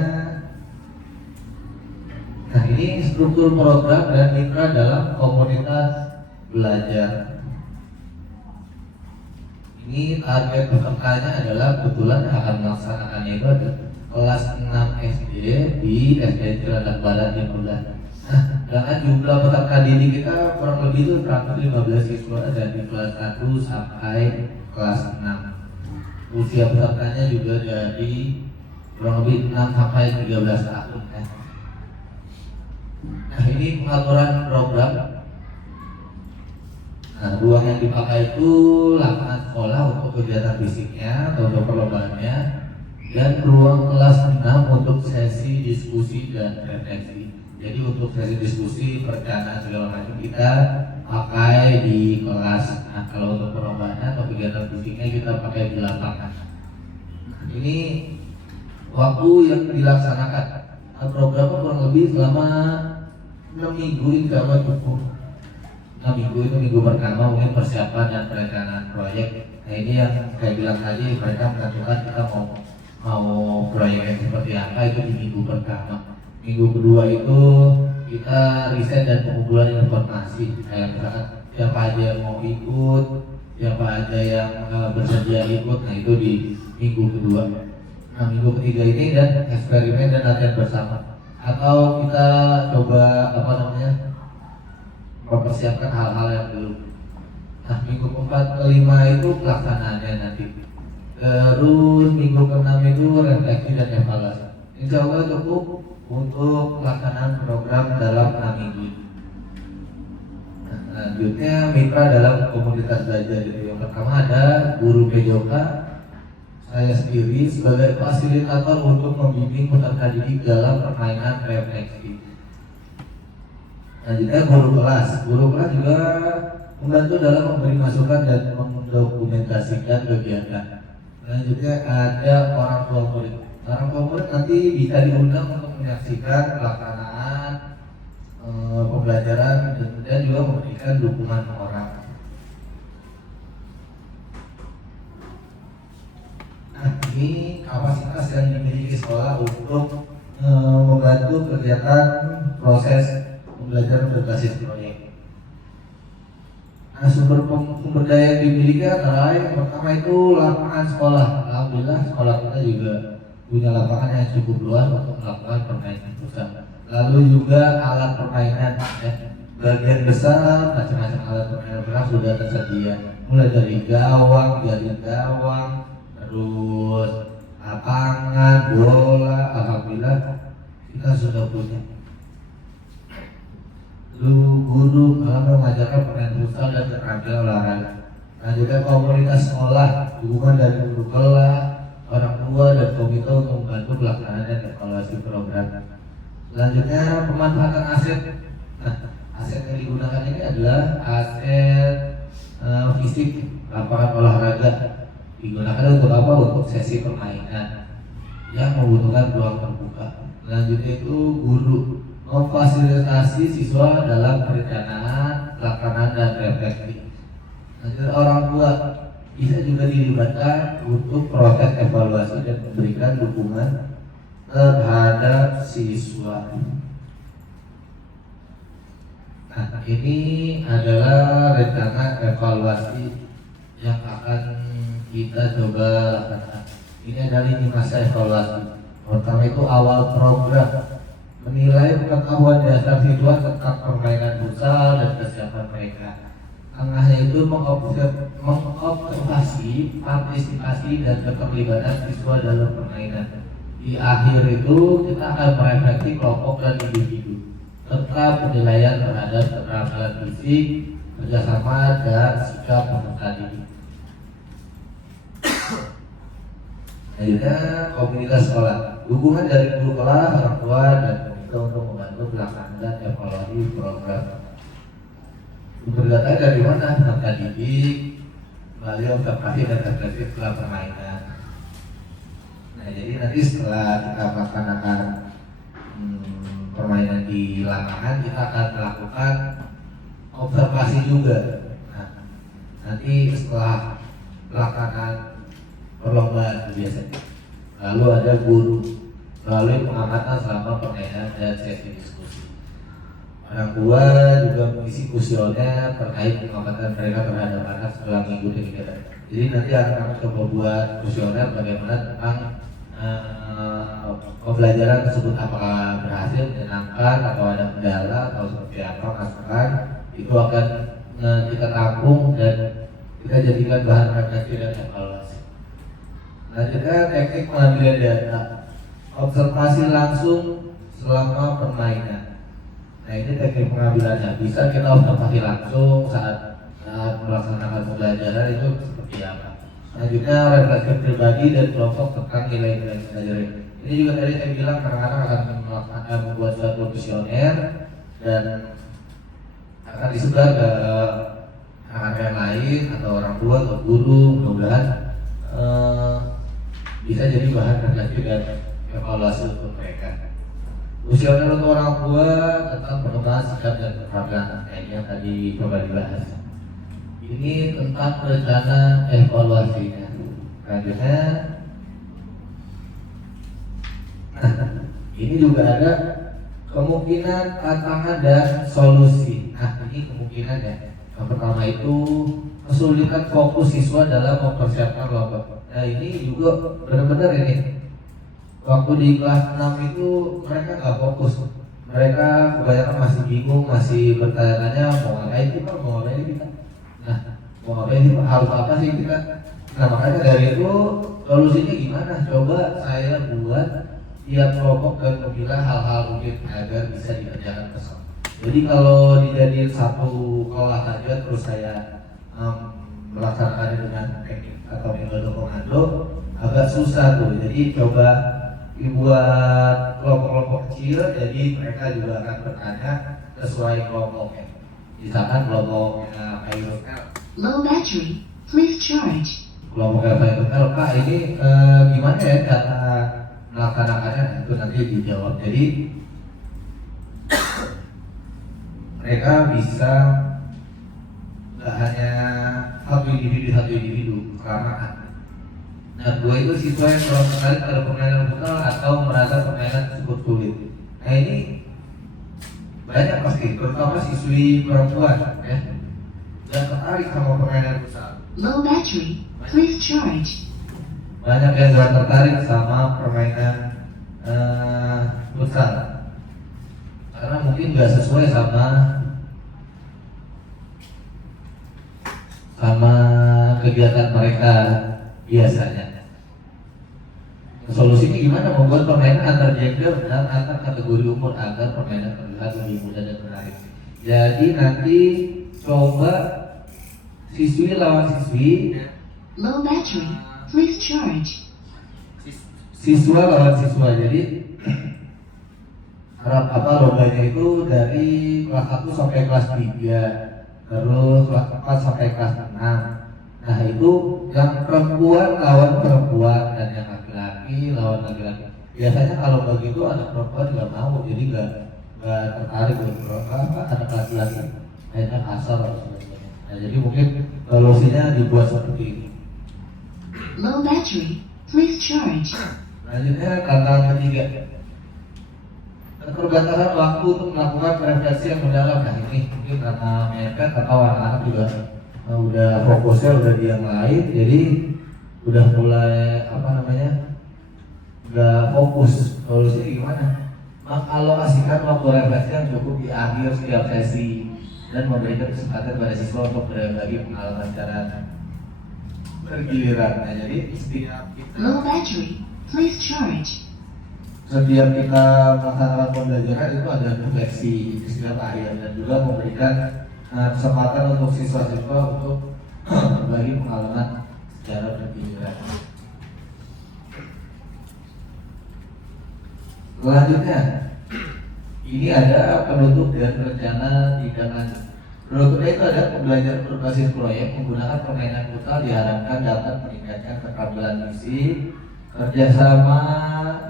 nah ini struktur program dan mitra dalam komunitas belajar. Ini target pesertanya adalah kebetulan akan melaksanakannya itu ada kelas 6 SD di SD Cilandak Barat yang Nah, dengan jumlah peserta didik kita kurang lebih itu 115 siswa dari kelas 1 sampai kelas 6. Usia pesertanya juga dari kurang lebih 6 sampai 13 tahun. Nah, ini pengaturan program. Nah, ruang yang dipakai itu lapangan sekolah untuk kegiatan fisiknya atau untuk perlombaannya, dan ruang kelas 6 untuk sesi diskusi dan refleksi. Jadi untuk sesi diskusi, perencanaan segala macam kita pakai di kelas. Nah kalau untuk perlombaan atau kegiatan fisiknya kita pakai di lapangan. Ini waktu yang dilaksanakan programnya kurang lebih selama 6 minggu, insya Allah cukup. 6 minggu itu minggu pertama mungkin persiapan dan perencanaan proyek. Nah ini yang saya bilang tadi, mereka menentukan kita mau proyek yang seperti apa itu di minggu pertama. Minggu kedua itu kita riset dan pengumpulan informasi, kayak misalkan siapa aja yang mau ikut, siapa aja yang bersedia ikut. Nah itu di minggu kedua. Nah minggu ketiga ini dan eksperimen dan latihan bersama, atau kita coba mempersiapkan hal-hal yang belum. Nah minggu keempat kelima itu pelaksanaannya nanti. Terus minggu keenam itu refleksi dan evaluasi. Insya Allah cukup untuk pelaksanaan program dalam 6 minggu. Nah, selanjutnya mitra dalam komunitas belajar itu. Yang pertama ada guru PJOK, saya sendiri sebagai fasilitator untuk membimbing peserta didik dalam permainan refleksi. Selanjutnya guru kelas juga membantu dalam memberi masukan dan mendokumentasikan kegiatan. Selanjutnya ada orang tua murid. Orang tua murid nanti bisa diundang untuk menyaksikan pelaksanaan pembelajaran dan juga memberikan dukungan orang. Nah, ini kapasitas yang dimiliki sekolah untuk membantu kegiatan proses pembelajaran berbasis proyek. Nah, sumber daya yang dimiliki adalah yang pertama itu lapangan sekolah. Alhamdulillah sekolah kita juga punya lapangan yang cukup luas untuk melakukan permainan pusat. Lalu juga alat permainan, bagian besar macam-macam alat permainan berat sudah tersedia, mulai dari gawang, jaring gawang, terus lapangan, bola. Alhamdulillah kita sudah punya. Lalu guru mengajarkan permainan futsal dan keterampilan olahraga. Nah juga komunitas sekolah, dukungan dari guru kelas, orang tua dan komite untuk membantu pelaksanaan dan evaluasi program. Selanjutnya pemanfaatan aset. Nah, aset yang digunakan ini adalah aset fisik, lapangan olahraga. Digunakan untuk apa? Untuk sesi permainan yang membutuhkan ruang terbuka. Selanjutnya itu guru memfasilitasi siswa dalam perencanaan, pelaksanaan dan refleksi. Selanjutnya orang tua bisa juga dilibatkan untuk proses evaluasi dan memberikan dukungan terhadap siswa. Nah, ini adalah rencana evaluasi yang akan kita coba lakukan. Ini adalah lini masa evaluasi. Pertama itu awal program, menilai pengetahuan dasar siswa tentang permainan futsal dan kesiapan mereka. Tengahnya itu mengobservasi partisipasi dan keterlibatan siswa dalam permainan. Di akhir itu kita akan merefleksi kelompok dan individu serta penilaian terhadap keterampilan fisik, kerjasama dan sikap peserta didik. Selanjutnya komunitas sekolah, dukungan dari guru kelas, orang tua dan komite untuk membantu pelaksanaan dan evaluasi program. Sumber data dari mana? Peserta didik, melalui observasi dan refleksi setelah permainan. Nah, jadi nanti setelah kita melaksanakan permainan di lapangan, kita akan melakukan observasi juga. Nah, nanti setelah pelaksanaan perlombaan biasanya, lalu ada guru melalui pengamatan selama permainan dan sesi diskusi. Orang tua juga mengisi kuesioner terkait pengamatan mereka terhadap anak setelah minggu ketiga. Jadi nanti akan coba buat kuesioner bagaimana tentang pembelajaran tersebut, apakah berhasil, menyenangkan atau ada kendala atau seperti apa masukan. Itu akan kita tampung dan kita jadikan bahan refleksi dan evaluasi. Selanjutnya teknik pengambilan data, observasi langsung selama permainan. Nah ini teknik pengambilannya, bisa kita observasi langsung saat melaksanakan pembelajaran itu seperti apa. Selanjutnya refleksi pribadi dan kelompok tentang nilai-nilai pembelajaran. Ini juga tadi saya bilang kadang-kadang akan membuat suatu kuesioner dan akan disebar ke anak yang lain atau orang tua atau guru. Mudah-mudahan bisa jadi bahan refleksi dan evaluasi untuk mereka. Kuesioner untuk orang tua tentang pengembangan sikap dan keterampilan yang tadi coba dibahas. Ini tentang rencana evaluasinya. Selanjutnya, ini juga ada kemungkinan, tantangan dan solusi. Nah, ini kemungkinan ya. Yang pertama itu kesulitan fokus siswa dalam mempersiapkan kelompok. Nah, ini juga benar-benar ini. Waktu di kelas 6 itu mereka nggak fokus. Mereka kebanyakan masih bingung, masih bertanya-tanya mau ngapain kita, mau ngapain kita. Nah, mau ngapain sih Pak? Harus apa sih kita? Nah, makanya dari itu solusinya gimana? Coba saya buat tiap kelompok dan memilah hal-hal mungkin agar bisa dikerjakan bersama. Jadi kalau dijadiin satu kelas aja terus saya melaksanakan dengan teknik atau metode komando agak susah tuh. Jadi coba dibuat kelompok-kelompok kecil, jadi mereka juga akan bertanya sesuai kelompoknya. Misalkan kelompoknya PayPal, Low battery, please charge. kelompoknya PayPal, Pak ini gimana ya cara melaksanakannya? Nah, itu nanti dijawab. Jadi mereka bisa nggak hanya satu individu kelamaan. Nah, dua itu siswa yang kurang tertarik pada permainan futsal atau merasa permainan tersebut sulit. Nah, ini banyak pasti, terutama siswi perempuan ya, yang tertarik sama permainan futsal. Low battery, please charge. Banyak yang nggak tertarik sama permainan futsal karena mungkin nggak sesuai sama kegiatan mereka biasanya. Solusinya gimana? Membuat permainan antar gender dan antar kategori umur agar permainan terlihat lebih mudah dan menarik. Jadi nanti coba siswi lawan siswi, Low battery, please charge. siswa lawan siswa. Jadi lombanya itu dari kelas 1 sampai kelas 3, terus kelas 4 sampai kelas 6. Nah, itu yang perempuan lawan perempuan dan yang laki-laki lawan laki-laki. Biasanya kalau begitu anak perempuan nggak mau, jadi nggak tertarik untuk anak laki-laki. Akhirnya kasar atau sebagainya. Nah, jadi mungkin solusinya dibuat seperti ini. Low battery, please charge. Selanjutnya tantangan ketiga, keterbatasan waktu untuk melakukan refleksi yang mendalam. Nah, ini mungkin karena mereka atau anak-anak juga udah fokusnya udah di yang lain, jadi udah mulai nggak fokus. Solusinya gimana? Mengalokasikan waktu refleksi yang cukup di akhir setiap sesi dan memberikan kesempatan pada siswa untuk berbagi pengalaman secara bergiliran. Nah, jadi Low battery, please charge. setiap kita melaksanakan pembelajaran itu ada refleksi di setiap akhir dan juga memberikan kesempatan untuk siswa-siswa untuk berbagi pengalaman secara bergiliran. Selanjutnya, ini ada penutup dan rencana tindak lanjut. Penutupnya itu ada pembelajaran berbasis proyek menggunakan permainan futsal diharapkan dapat meningkatkan keterampilan fisik, kerjasama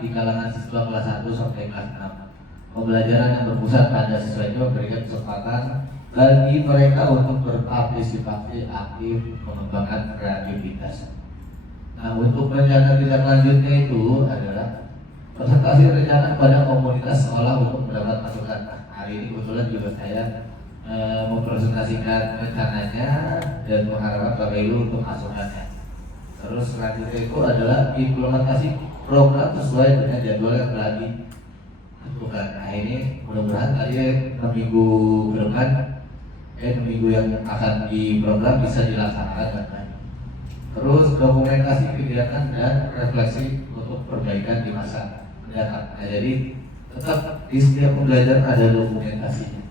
di kalangan siswa kelas 1 sampai kelas 6. Pembelajaran yang berpusat pada siswa itu memberikan kesempatan bagi mereka untuk berpartisipasi aktif mengembangkan kreativitas. Nah, untuk rencana tindak lanjutnya itu adalah presentasi rencana kepada komunitas sekolah untuk mendapat masukan. Nah, hari ini kebetulan juga saya mempresentasikan rencananya dan mengharapkan Bapak Ibu untuk masukannya. Terus selanjutnya itu adalah implementasi program sesuai dengan jadwal yang telah ditentukan. Nah, ini mudah-mudahan tadi 6 minggu ke depan 6 minggu yang akan diprogram bisa dilaksanakan dengan baik. Terus dokumentasi kegiatan dan refleksi untuk perbaikan di masa mendatang. Nah, jadi tetap di setiap pembelajaran ada dokumentasinya.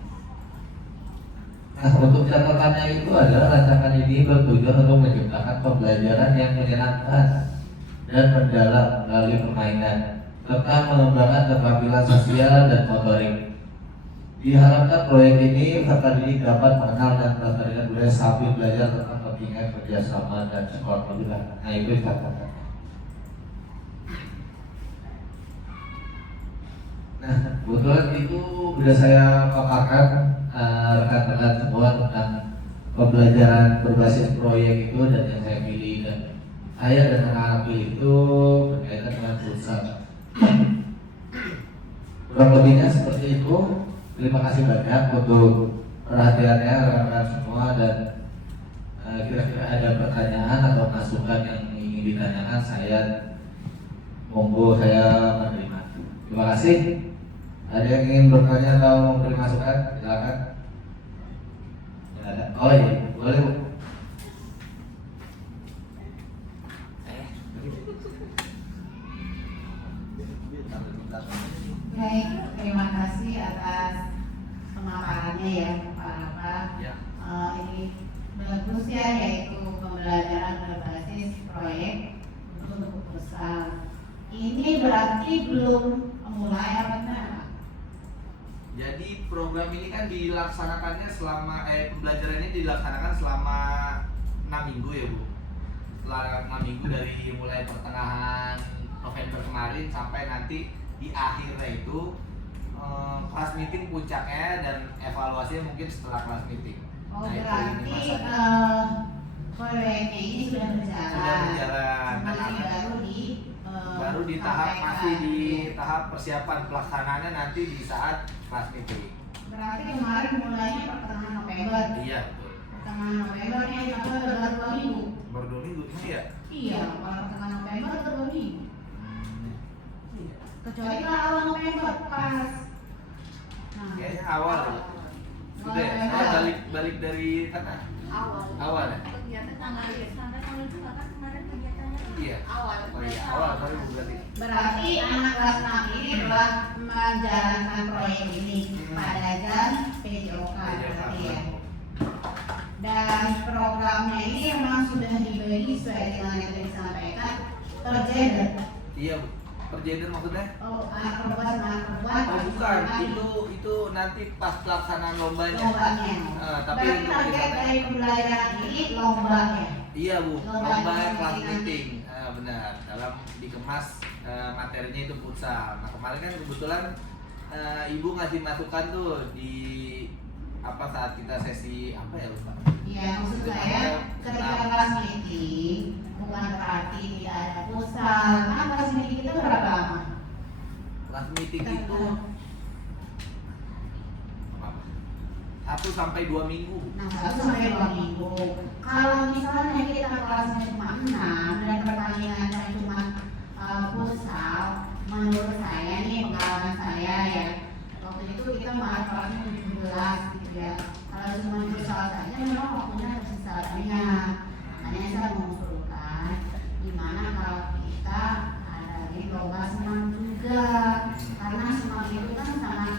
Nah, untuk catatannya itu adalah rancangan ini bertujuan untuk menciptakan pembelajaran yang menyenangkan dan mendalam melalui permainan tentang mengembangkan keterampilan sosial dan motorik. Diharapkan proyek ini peserta didik dapat mengenal dan melestarikan budaya sambil belajar tentang pentingnya kerjasama dan sekolah pembelajaran. Nah itu dikatakan. Nah kebetulan itu sudah saya paparkan rekan-rekan semua tentang pembelajaran berbasis proyek itu dan yang saya pilih dan saya dan anak-anak pilih itu berkaitan dengan pusat. Kurang lebihnya seperti itu. Terima kasih banyak untuk perhatiannya rekan-rekan semua dan kira-kira ada pertanyaan atau masukan yang ingin ditanyakan saya monggo saya menerima. Terima kasih. Ada yang ingin bertanya atau memberi masukan? Silakan. Ya, ada. Oh iya, boleh Bu. Baik, terima kasih atas pemaparannya ya Pak. Ya. Ini bagus ya, yaitu pembelajaran berbasis proyek untuk pusat. Ini berarti belum mulai apa benar? Jadi program ini kan dilaksanakannya selama pembelajaran ini dilaksanakan selama 6 minggu ya Bu. Setelah 6 minggu dari mulai pertengahan November kemarin sampai nanti di akhirnya itu kelas meeting puncaknya dan evaluasinya mungkin setelah kelas meeting. Oh, itu berarti ini masanya. proyeknya ini sudah berjalan. Sudah berjalan. Masih baru di tahap masih di tahap persiapan pelaksanaannya nanti di saat kelas meeting. Berarti kemarin mulainya pertengahan November. Iya betul. Pertengahan November ini sampai baru 2 minggu. Baru 2 minggu iya. Iya, kalau pertengahan November baru 2 minggu. Kecuali kalau awal November pas. Nah, Kayaknya awal ya. Sudah ya? Balik dari tengah. Awal ya? Kegiatan sampai tanggal 2 kan kemarin kegiatannya Iya. awal. Oh iya, awal baru berarti. berarti anak kelas 6 ini telah menjalankan proyek ini pada jam PJOK berarti ya. Dan programnya ini memang sudah dibagi sesuai dengan yang tadi disampaikan per gender. Iya Bu. Per gender maksudnya? Oh, anak perempuan sama anak perempuan. Oh bukan, itu nanti pas pelaksanaan lombanya. Lombanya. Tapi Berarti untuk target di sana- dari pembelajaran ini lombanya. Iya Bu, Lomba lomba kelas meeting. meeting. Benar, dalam dikemas materinya itu futsal. Nah kemarin kan kebetulan Ibu ngasih masukan tuh di apa saat kita sesi apa ya lupa. Iya, maksud saya ketika kelas meeting bukan berarti tidak ada pusat. Nah, kelas meeting kita berapa lama? Kelas meeting itu 1 sampai 2 minggu. Nah, 1 sampai 2 minggu. Kalau misalnya kita kelasnya cuma 6 dan pertandingannya cuma futsal, menurut saya nih pengalaman saya ya, waktu itu kita malah kelasnya 17 gitu ya. Kalau cuma futsal saja memang waktunya tersisa banyak. Makanya saya mengusulkan gimana kalau kita ada di lomba senam juga, karena senam itu kan sangat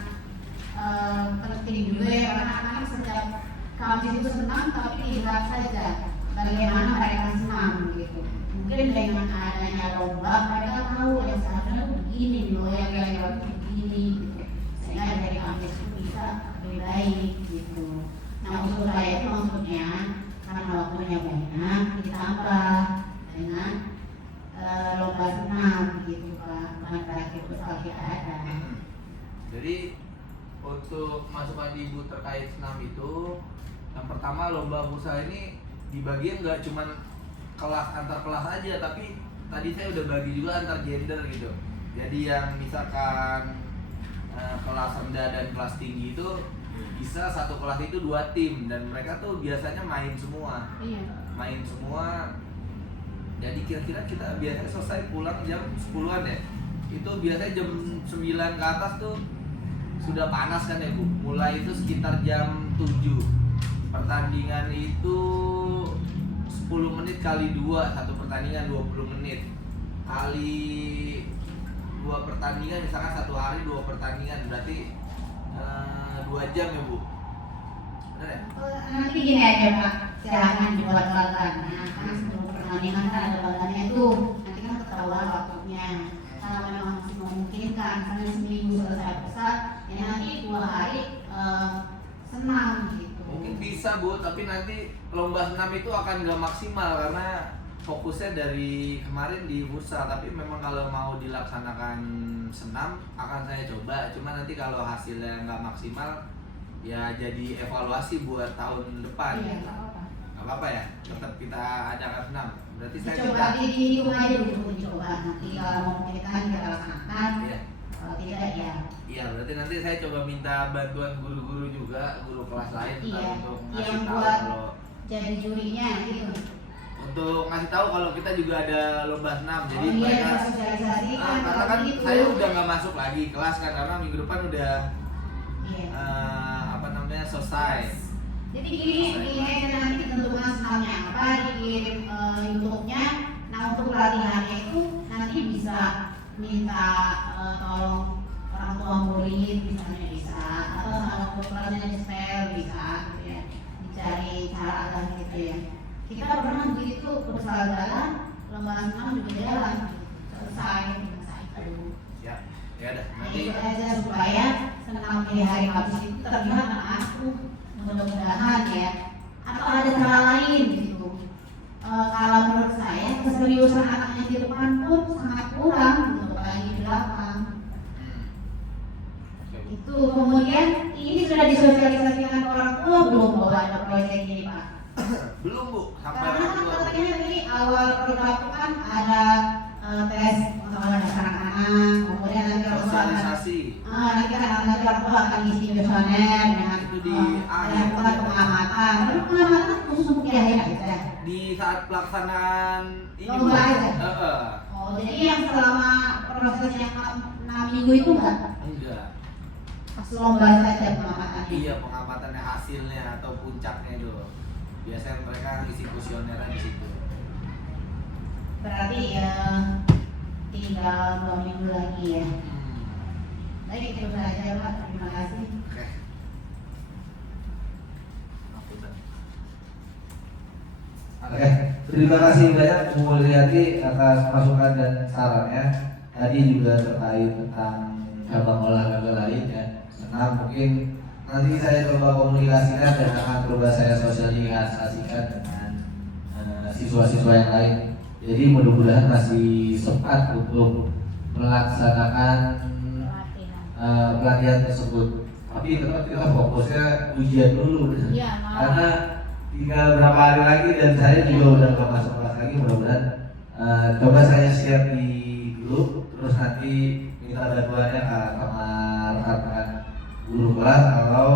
penting juga ya, karena anak-anak setiap kampus itu senang tapi lihat saja bagaimana mereka senang gitu. Mungkin dengan adanya lomba mereka tahu yang seharusnya begini loh, yang begini gitu, sehingga dari kampus itu bisa lebih baik gitu. Nah usul saya itu maksudnya karena waktunya banyak ditambah dengan lomba senam gitu Pak, bukan berarti futsal tidak ada. Jadi untuk masukan Ibu terkait senam itu, yang pertama lomba futsal ini dibagiin nggak cuman kelas antar kelas aja, tapi tadi saya udah bagi juga antar gender gitu. Jadi yang misalkan kelas rendah dan kelas tinggi itu bisa satu kelas itu 2 tim dan mereka tuh biasanya main semua. Iya. Main semua. Jadi kira-kira kita biasanya selesai pulang jam 10-an ya. Itu biasanya jam 9 ke atas tuh sudah panas kan ya Bu. Mulai itu sekitar jam 7. Pertandingan itu 10 menit kali 2, satu pertandingan 20 menit. Kali 2 pertandingan, misalkan satu hari 2 pertandingan, berarti 2 jam ya Bu. Benar ya? Nanti gini aja Pak, silahkan dibuat bagan. Nah, karena sebelum pertandingan kan ada bagannya tuh, nanti kan ketahuan waktunya. kalau memang masih memungkinkan, misalnya seminggu selesai pusat, ya nanti 2 hari senam gitu. Mungkin bisa Bu, tapi nanti lomba senam itu akan nggak maksimal karena fokusnya dari kemarin di futsal. Tapi memang kalau mau dilaksanakan senam akan saya coba. Cuma nanti kalau hasilnya nggak maksimal ya jadi evaluasi buat tahun depan. Iya, nggak apa-apa. Nggak apa-apa ya, tetap kita adakan senam. Berarti saya Coba dihitung aja dulu, coba nanti kalau memungkinkan kita laksanakan. Iya. Kalau tidak ya. Iya, berarti nanti saya coba minta bantuan guru-guru juga, guru kelas lain Iya, untuk ngasih yang tahu buat kalau jadi jurinya gitu. untuk ngasih tahu kalau kita juga ada lomba senam. Jadi Oh iya, mereka sosialisasikan. karena kan gitu. saya udah nggak masuk lagi kelas kan karena minggu depan udah Iya. apa namanya selesai. Jadi gini aja nanti ditentukan senamnya apa, dikirim YouTube-nya. Nah untuk latihannya itu nanti bisa minta tolong orang tua murid misalnya bisa, atau sama kelasnya di spell bisa gitu ya, dicari cara lah gitu ya. Kita pernah begitu berusaha jalan, lomba senam juga jalan, selesai itu. Ya dah Nanti nanti itu aja supaya senam di hari Kamis itu terlihat anak-anakku, mudah-mudahan ya. Atau ada cara lain gitu. Kalau menurut saya keseriusan anaknya di depan pun sangat kurang untuk lagi di belakang. Oke. Itu kemudian ini sudah disosialisasikan ke orang tua belum bahwa ada proyek ini Pak? Belum Bu, sampai Karena kan belum. katanya tadi awal program itu kan ada tes pengetahuan dasar anak-anak, kemudian nanti orang tua akan Sosialisasi. nanti orang tua akan isi kuesioner dengan Itu di melakukan pengamatan. Lalu pengamatan khusus untuk di akhir aja. Di saat pelaksanaan ini Bu. Lomba aja? Heeh. Oh, jadi yang selama prosesnya 6 minggu itu enggak? Enggak. Pas lomba saja pengamatannya. Iya, pengamatannya hasilnya atau puncaknya itu. Biasanya mereka ngisi kuesionernya di situ. Berarti ya tinggal 2 minggu lagi ya. Baik, itu saja Pak. Terima kasih. Oke. Ngapunten. Oke, terima kasih banyak Bu Mulyati atas masukan dan sarannya. Tadi juga terkait tentang cabang olahraga lain ya. Senam mungkin nanti saya coba komunikasikan dan akan coba saya sosialisasikan dengan siswa-siswa yang lain. Jadi mudah-mudahan masih sempat untuk melaksanakan pelatihan tersebut. Tapi tetap kita fokusnya ujian dulu, Iya, karena tinggal berapa hari lagi dan saya juga udah gak masuk kelas lagi. Mudah-mudahan coba saya share di grup, terus nanti minta bantuannya sama rekan-rekan guru kelas kalau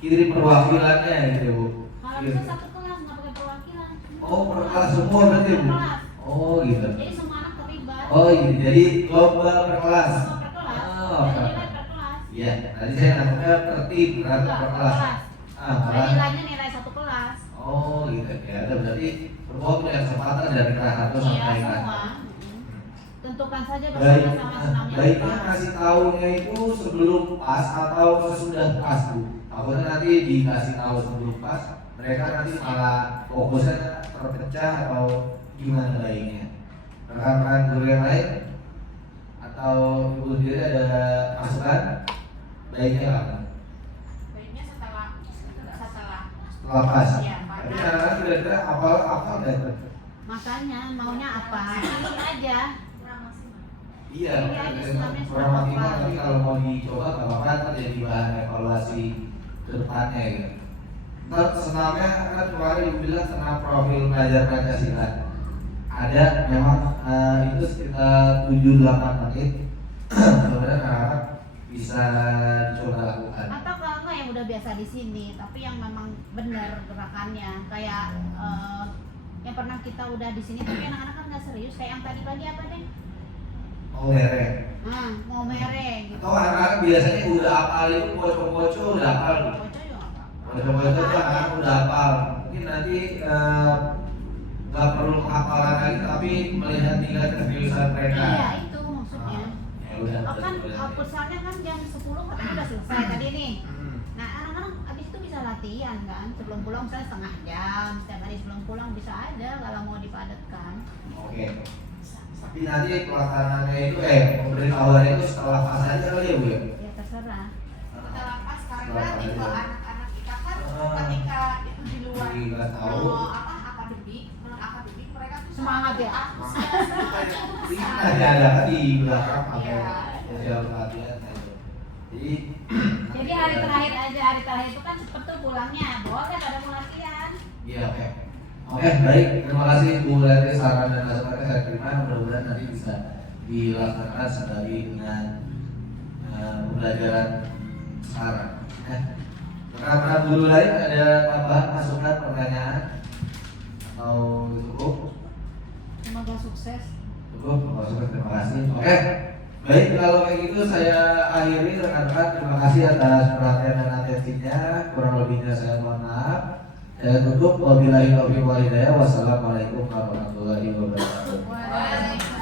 kirim perwakilannya gitu ya Bu. Kalau bisa satu kelas nggak pakai perwakilan. Oh, per kelas semua berarti Bu. Kelas. Oh gitu. Jadi semua anak terlibat. Oh gitu. Jadi lomba per kelas. Semua per kelas. Oh, Jadi per- nilai per kelas. Iya, tadi saya nangkepnya per tim, bukan Enggak, per per kelas. kelas. Ah, Jadi kelas. nilainya nilai satu kelas. Oh gitu ya. Ada berarti semua punya kesempatan dari kelas 1 Iya sampai kelas. semua. Tentukan saja Baik, bersama-sama senamnya. baiknya kasih tahunya itu sebelum pas atau sesudah pas Bu. Takutnya nanti dikasih tahu sebelum pas, mereka nanti malah fokusnya terpecah atau gimana baiknya. Rekan-rekan guru yang lain atau ibu sendiri ada masukan? Baiknya apa? Baiknya setelah Setelah pas. Iya, Tapi karena- anak-anak kira-kira apa enggak? makanya maunya apa? Ini aja. Iya, Iya, aja senamnya kurang seperti maksimal apa. tapi kalau mau dicoba nggak apa-apa ntar jadi bahan evaluasi ke depannya gitu. Ntar senamnya kan kemarin ibu bilang senam profil pelajar Pancasila. Ada memang itu sekitar 7-8 menit. Mudah-mudahan anak-anak bisa dicoba lakukan. Atau kalau enggak yang udah biasa di sini, tapi yang memang benar gerakannya kayak yang pernah kita udah di sini tapi anak-anak kan nggak serius kayak yang tadi pagi apa deh? Oh merek. Mau mereng gitu. Atau anak-anak biasanya udah hafal itu poco-poco udah hafal. Bocah juga apa? Poco-poco itu anak-anak udah hafal. Mungkin nanti nggak perlu hafalan lagi tapi melihat tingkat keseriusan mereka. Iya itu maksudnya. Ya udah. Oh, kan futsalnya kan jam 10 katanya udah selesai tadi nih. Nah anak-anak abis itu bisa latihan kan sebelum pulang misalnya setengah jam setiap hari sebelum pulang bisa ada kalau mau dipadatkan. Oke. Tapi nanti pelaksanaannya itu pemberitahuannya itu setelah pas aja kali ya Bu ya? Ya terserah. Setelah pas karena Setelah pas tipe aja. anak-anak kita kan ketika itu di luar Nggak tahu. akademik, non akademik mereka tuh Semangat ya? antusias, Ada kan di belakang pakai Iya. sosial pelatihan gitu. Jadi Jadi hari terakhir aja, hari terakhir itu kan cepet tuh pulangnya, boleh pada mau latihan. iya oke. Oke baik, terima kasih Bu Leti saran dan masukannya saya terima, mudah-mudahan nanti bisa dilaksanakan sembari dengan pembelajaran sekarang. Rekan-rekan guru lain ada tambahan masukan pertanyaan atau cukup? Semoga sukses. Cukup, masukan terima kasih. Oke, baik kalau kayak gitu saya akhiri rekan-rekan. Terima kasih atas perhatian dan atensinya. Kurang lebihnya saya mohon maaf. Saya tutup. Wabillahi taufiq wal hidayah. Wassalamualaikum warahmatullahi wabarakatuh. Waalaikumsalam.